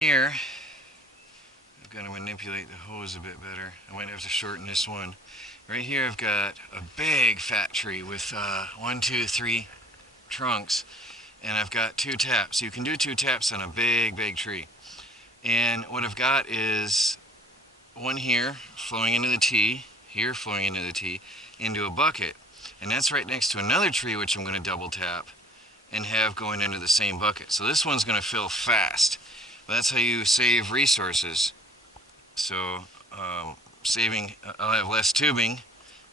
Here, I've got to manipulate the hose a bit better. I might have to shorten this one. Right here I've got a big fat tree with 1, 2, 3 trunks, and I've got 2 taps. You can do 2 taps on a big tree. And what I've got is one here flowing into the T, here flowing into the T, into a bucket. And that's right next to another tree which I'm going to double tap and have going into the same bucket. So this one's going to fill fast. But that's how you save resources. So I'll have less tubing,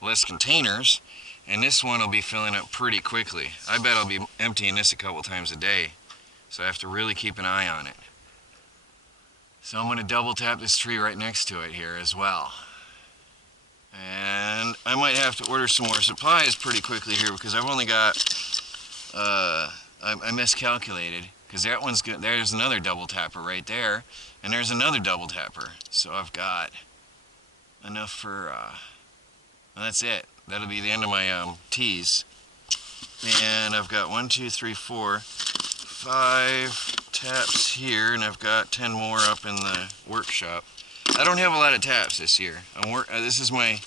less containers, and this one will be filling up pretty quickly. I bet I'll be emptying this a couple times a day, so I have to really keep an eye on it. So I'm going to double tap this tree right next to it here as well. And I might have to order some more supplies pretty quickly here because I've only got, I miscalculated because that one's good. There's another double tapper right there, and there's another double tapper. So I've got enough for, well, that's it. That'll be the end of my teas. And I've got 1, 2, 3, 4, 5 taps here, and I've got 10 more up in the workshop. I don't have a lot of taps this year. This is my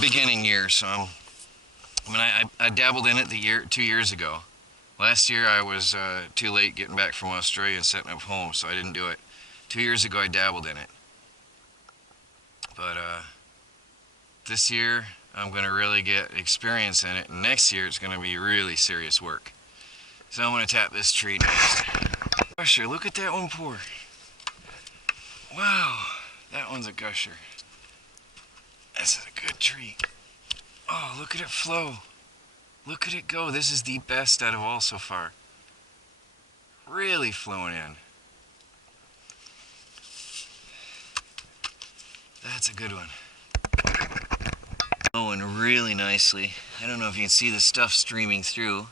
beginning year, so I dabbled in it 2 years ago. Last year I was too late getting back from Australia and setting up home, so I didn't do it. 2 years ago I dabbled in it. But this year I'm going to really get experience in it, and next year it's going to be really serious work. So I'm going to tap this tree next. Gusher, look at that one pour. Wow, that one's a gusher. This is a good tree. Oh, look at it flow. Look at it go. This is the best out of all so far. Really flowing in. That's a good one. Flowing really nicely. I don't know if you can see the stuff streaming through.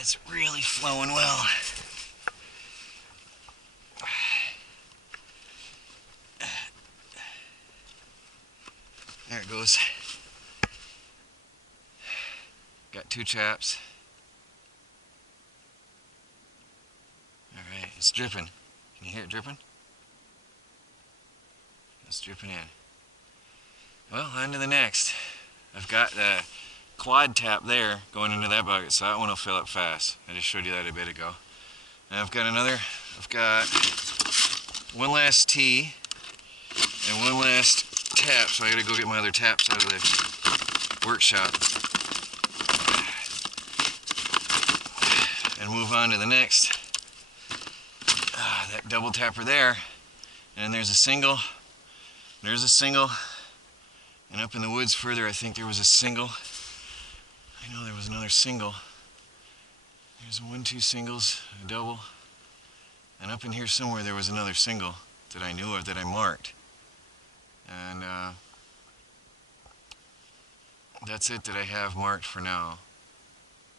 It's really flowing well. There it goes. Got 2 chaps. Alright, it's dripping. Can you hear it dripping? It's dripping in. Well, on to the next. I've got the quad tap there going into that bucket, so that one will fill up fast. I just showed you that a bit ago. And I've got one last tee and one last tap, so I gotta go get my other taps out of the workshop and move on to the next. That double tapper there, and then there's a single, and up in the woods further I think there was a single. I know there was another single. There's 1, 2 singles, a double, and up in here somewhere there was another single that I knew of, that I marked. And that's it that I have marked for now.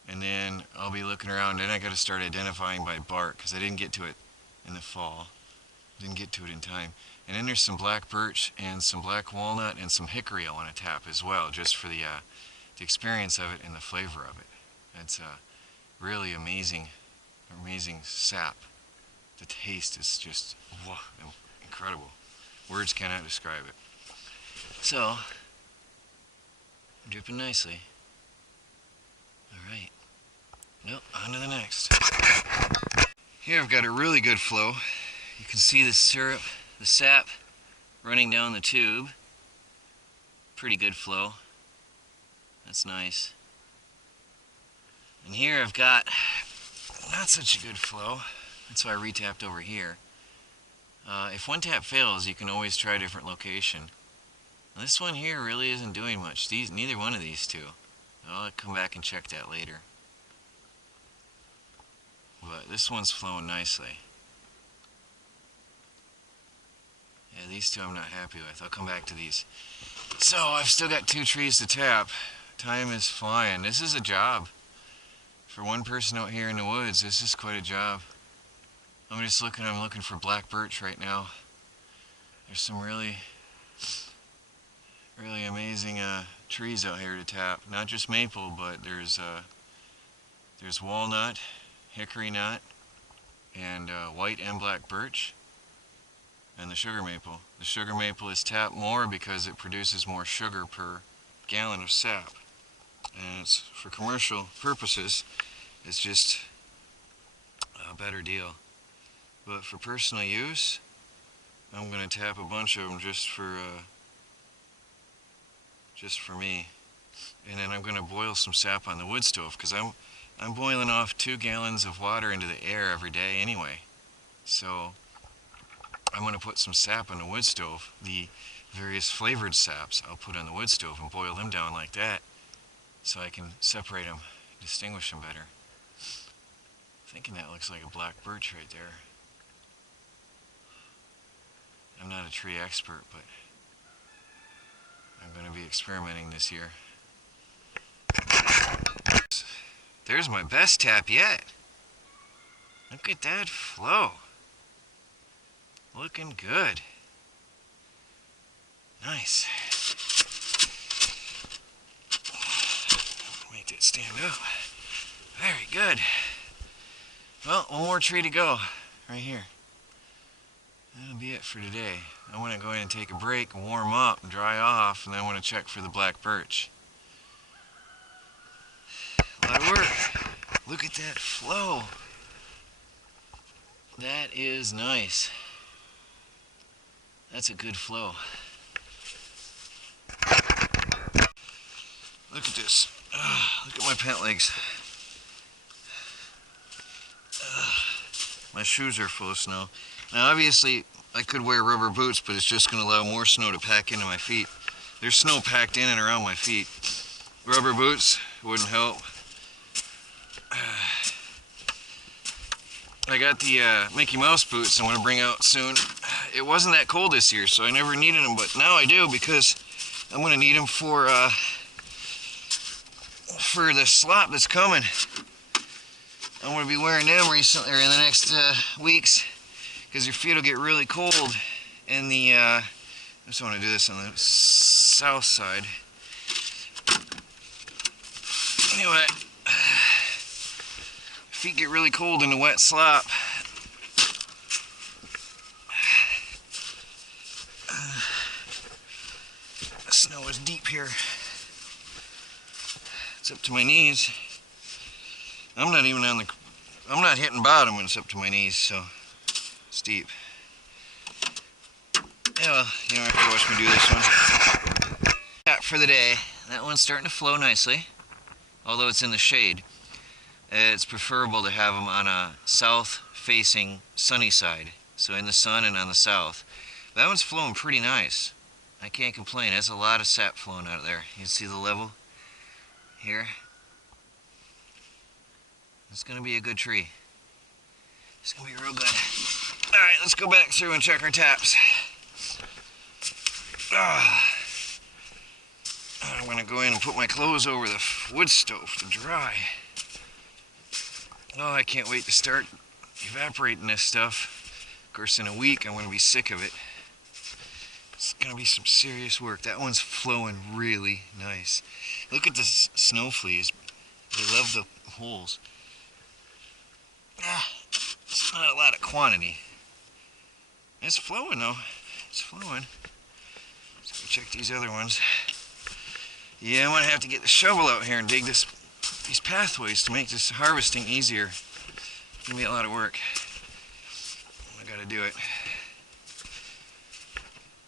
And then I'll be looking around, and I got to start identifying by bark because I didn't get to it in the fall. Didn't get to it in time. And then there's some black birch and some black walnut and some hickory I want to tap as well, just for the experience of it and the flavor of it. It's really amazing sap. The taste is just incredible. Words cannot describe it. So, dripping nicely. Alright. Well, on to the next. Here I've got a really good flow. You can see the syrup, the sap running down the tube. Pretty good flow. That's nice. And here I've got not such a good flow. That's why I retapped over here. If one tap fails, you can always try a different location. Now, this one here really isn't doing much. Neither one of these two. I'll come back and check that later. But this one's flowing nicely. Yeah, these two I'm not happy with. I'll come back to these. So I've still got 2 trees to tap. Time is flying. This is a job. For one person out here in the woods, this is quite a job. I'm looking for black birch right now. There's some really amazing trees out here to tap. Not just maple, but there's walnut, hickory nut, and white and black birch, and the sugar maple. The sugar maple is tapped more because it produces more sugar per gallon of sap. And it's for commercial purposes, it's just a better deal. But for personal use, I'm going to tap a bunch of them just for me. And then I'm going to boil some sap on the wood stove because I'm boiling off 2 gallons of water into the air every day anyway. So I'm going to put some sap on the wood stove. The various flavored saps I'll put on the wood stove and boil them down like that so I can separate them, distinguish them better. Thinking that looks like a black birch right there. I'm not a tree expert, but I'm going to be experimenting this year. There's my best tap yet. Look at that flow. Looking good. Nice. Make that stand up. Very good. Well, one more tree to go, right here. That'll be it for today. I want to go in and take a break and warm up and dry off, and then I want to check for the black birch. A lot of work. Look at that flow. That is nice. That's a good flow. Look at this. Look at my pant legs. My shoes are full of snow. Now obviously I could wear rubber boots, but it's just going to allow more snow to pack into my feet. There's snow packed in and around my feet. Rubber boots wouldn't help. I got the Mickey Mouse boots I'm going to bring out soon. It wasn't that cold this year, so I never needed them, but now I do because I'm going to need them for the slop that's coming. I'm going to be wearing them recently, or in the next weeks, because your feet will get really cold in the, I just want to do this on the south side. Anyway, feet get really cold in the wet slop. The snow is deep here. It's up to my knees. I'm not hitting bottom when it's up to my knees, so it's deep. Yeah, well, you don't have to watch me do this one. Tap for the day. That one's starting to flow nicely, although it's in the shade. It's preferable to have them on a south-facing sunny side, so in the sun and on the south. That one's flowing pretty nice. I can't complain. There's a lot of sap flowing out of there. You can see the level here. It's going to be a good tree. It's going to be real good. Alright, let's go back through and check our taps. I'm going to go in and put my clothes over the wood stove to dry. Oh, I can't wait to start evaporating this stuff. Of course, in a week, I'm going to be sick of it. It's going to be some serious work. That one's flowing really nice. Look at the snow fleas. They love the holes. It's not a lot of quantity. It's flowing though. It's flowing. Let's go check these other ones. Yeah, I'm going to have to get the shovel out here and dig these pathways to make this harvesting easier. It's going to be a lot of work. I got to do it.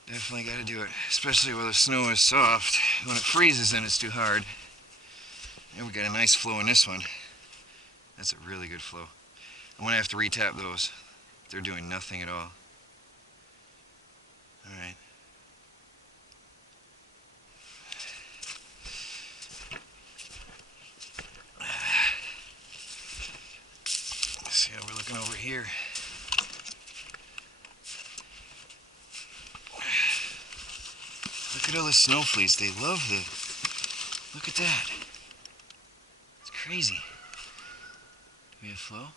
Definitely got to do it. Especially where the snow is soft. When it freezes, then it's too hard. And we got a nice flow in this one. That's a really good flow. I'm going to have to retap those. They're doing nothing at all. Alright. Let's see how we're looking over here. Look at all the snow fleas. They love the... Look at that. It's crazy. Do we have flow?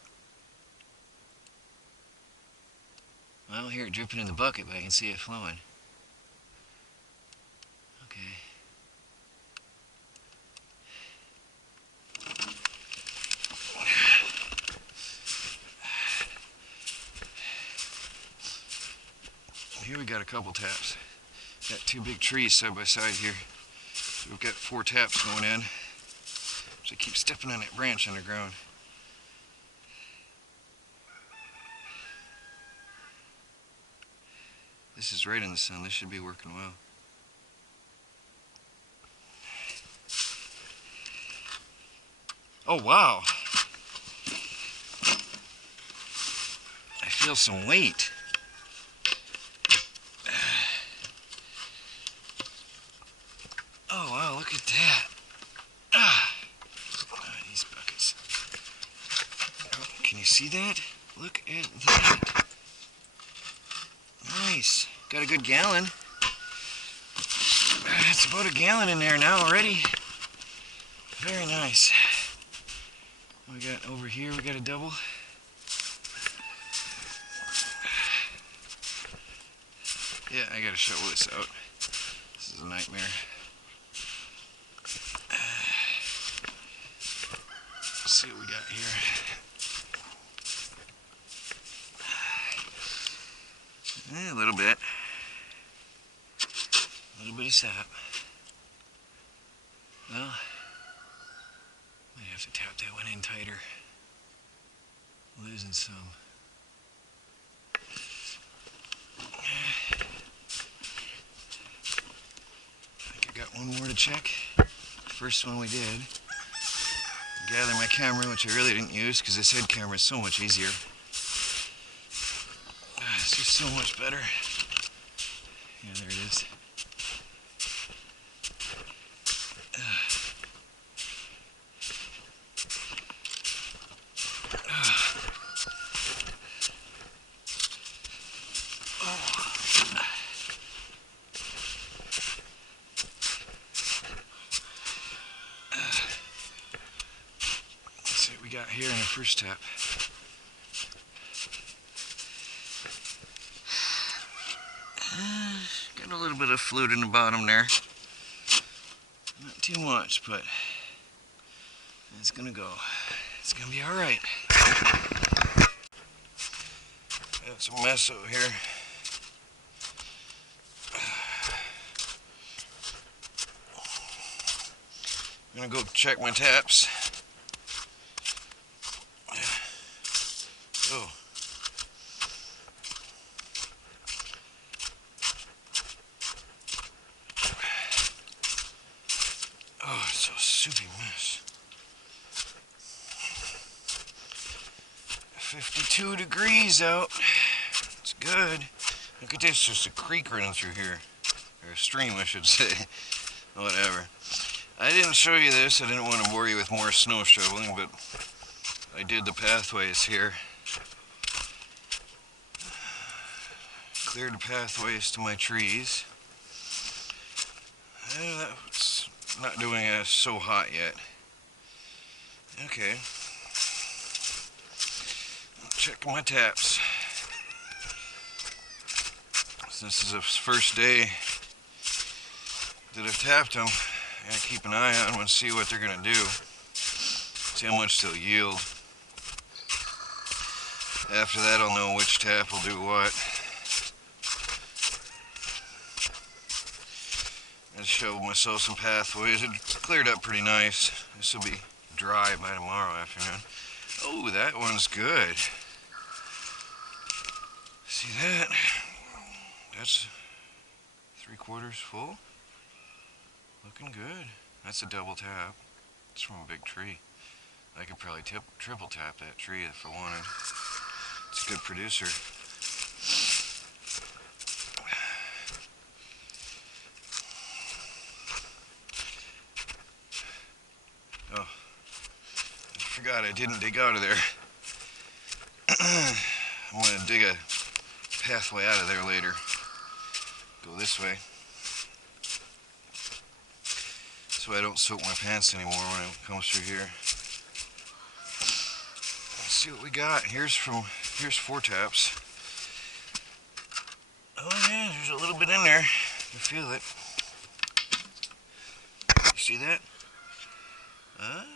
I don't hear it dripping in the bucket, but I can see it flowing. Okay. got a couple taps. Got two big trees side by side here. So we've got 4 taps going in. So I keep stepping on that branch underground. This is right in the sun. This should be working well. Oh wow! I feel some weight. Oh wow, look at that. These buckets. Oh, can you see that? Look at that. Nice. Got a good gallon. It's about a gallon in there now already. Very nice. We got over here, we got a double. Yeah, I gotta shovel this out. This is a nightmare. Let's see what we got here. A little bit. A little bit of sap. Well, might have to tap that one in tighter. Losing some. I think I got one more to check. First one we did. Gather my camera, which I really didn't use because this head camera is so much easier. It's just so much better. Yeah, there it is. Let's see what we got here in the first tap. Got a little bit of fluid in the bottom there. Not too much, but it's gonna go. It's gonna be alright. Got some mess over here. I'm gonna go check my taps. Oh. Oh, it's so soupy mess. 52 degrees out. It's good. Look at this, just a creek running through here. Or a stream, I should say. Whatever. I didn't show you this. I didn't want to bore you with more snow shoveling, but I did the pathways here. Cleared the pathways to my trees. That's not doing it so hot yet. Okay. Check my taps. This is the first day that I've tapped them. I gotta keep an eye on them and see what they're gonna do. See how much they'll yield. After that, I'll know which tap will do what. I just shoveled myself some pathways. It cleared up pretty nice. This will be dry by tomorrow afternoon. Oh, that one's good. See that? That's 3/4 full. Looking good. That's a double tap. It's from a big tree. I could probably triple tap that tree if I wanted. It's a good producer. Oh, I forgot I didn't dig out of there. I'm going to dig a pathway out of there later. Go this way. So I don't soak my pants anymore when it comes through here. Let's see what we got. Here's 4 taps. Oh yeah, there's a little bit in there. You feel it. You see that?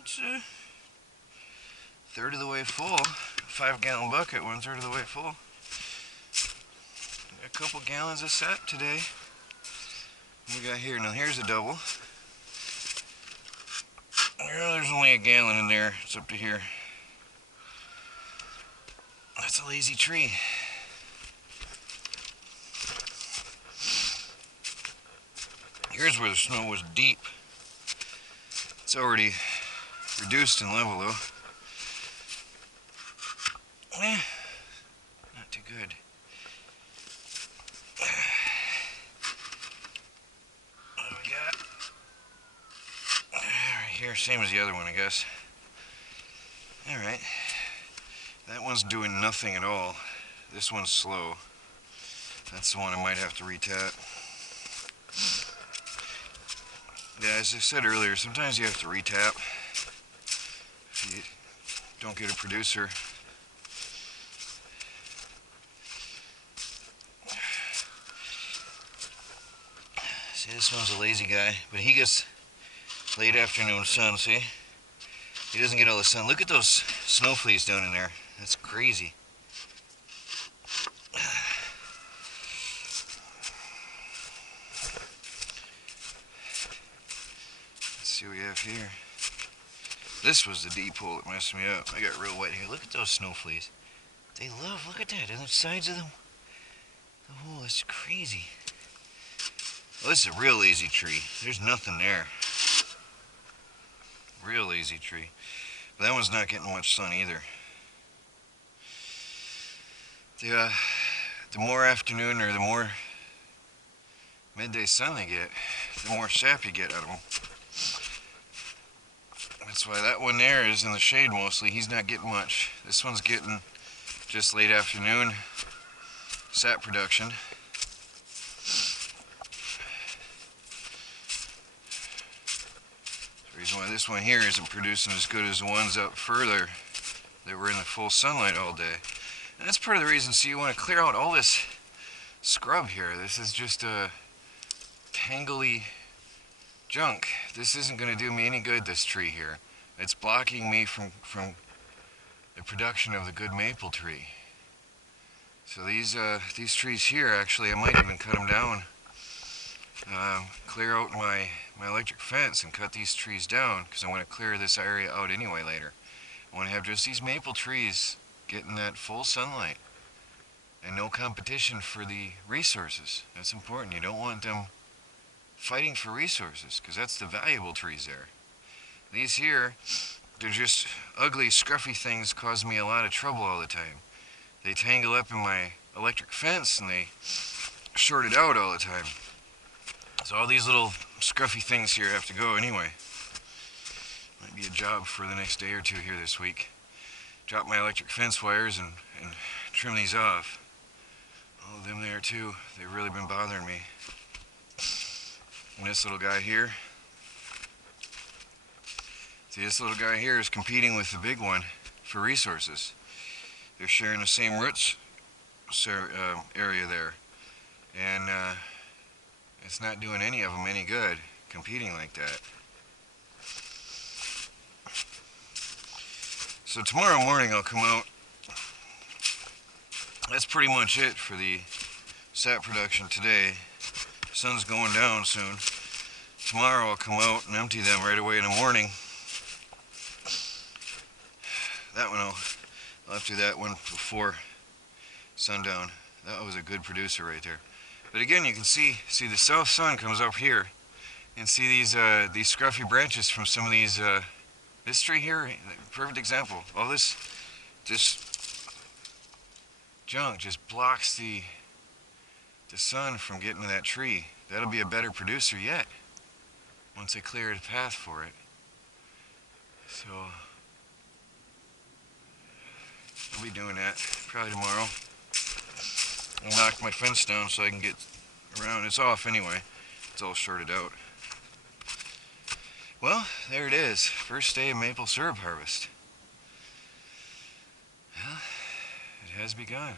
It's a third of the way full. 5-gallon bucket, 1/3 of the way full. couple gallons of sap today. What we got here? Now here's a double. There's only a gallon in there. It's up to here. That's a lazy tree. Here's where the snow was deep. It's already reduced in level though. Not too good. What do we got? Right here, same as the other one, I guess. Alright. That one's doing nothing at all. This one's slow. That's the one I might have to retap. Yeah, as I said earlier, sometimes you have to retap if you don't get a producer. See, this one's a lazy guy, but he gets late afternoon sun, see? He doesn't get all the sun. Look at those snow fleas down in there. That's crazy. Let's see what we have here. This was the deep hole that messed me up. I got real wet here. Look at those snow fleas. They love, look at that, on the sides of them. The hole, that's crazy. Well, this is a real lazy tree. There's nothing there. Real lazy tree. But that one's not getting much sun either. The more afternoon or the more midday sun they get, the more sap you get out of them. That's why that one there is in the shade mostly. He's not getting much. This one's getting just late afternoon sap production. The reason why this one here isn't producing as good as the ones up further that were in the full sunlight all day. And that's part of the reason, so you want to clear out all this scrub here. This is just a tangly junk. This isn't going to do me any good, this tree here. It's blocking me from the production of the good maple tree. So these trees here, actually, I might even cut them down. Clear out my electric fence and cut these trees down, because I want to clear this area out anyway later. I want to have just these maple trees getting that full sunlight and no competition for the resources. That's important. You don't want them fighting for resources, because that's the valuable trees there. These here, they're just ugly, scruffy things, cause me a lot of trouble all the time. They tangle up in my electric fence and they short it out all the time. So all these little scruffy things here have to go anyway. Might be a job for the next day or two here this week. Drop my electric fence wires and trim these off. All of them there too. They've really been bothering me. And this little guy here. See, this little guy here is competing with the big one for resources. They're sharing the same roots area there. And it's not doing any of them any good competing like that. So tomorrow morning I'll come out. That's pretty much it for the sap production today. Sun's going down soon. Tomorrow I'll come out and empty them right away in the morning. That one I'll have to do that one before sundown. That was a good producer right there. But again, you can see the south sun comes up here, and see these scruffy branches from some of these. This tree here, perfect example. All this junk just blocks the sun from getting to that tree. That'll be a better producer yet once I clear a path for it. So I'll be doing that probably tomorrow. I'll knock my fence down so I can get around. It's off anyway. It's all shorted out. Well, there it is. First day of maple syrup harvest. Well, it has begun.